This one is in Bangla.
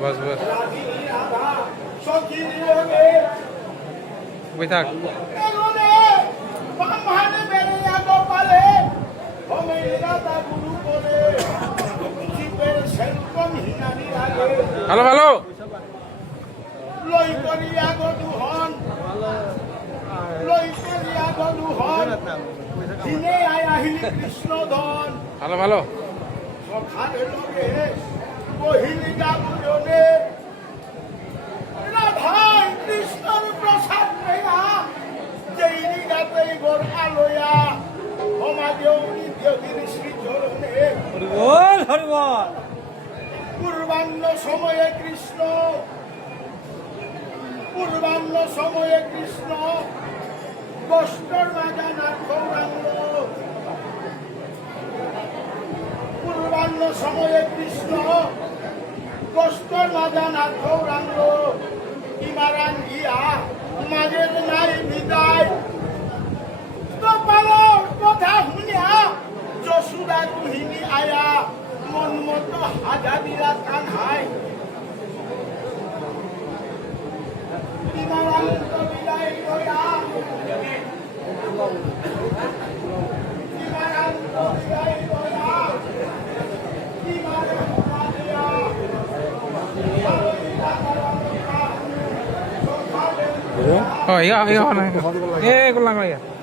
बस बस बैठा हेलो हेलो हेलो हेलो পূর্বাহ্ন সময়ে কৃষ্ণ কষ্টর বাজানার গৌরাঙ্গ পূর্বাহ্ন সময়ে কৃষ্ণ কষ্টর বাজানার গৌরাঙ্গ ইমারান গিয়া মাঝের নাই বিদায় কপালর কথা শুনিয়া যশোদা গৃহিণী আয়া মন মতো হাজারিরা কানহাই ইমারান্ত বিদায় লয়া ইমারান্ত বিদায় লয়া ইমারান্ত মারিয়া oh iya iya iya, iya, iya,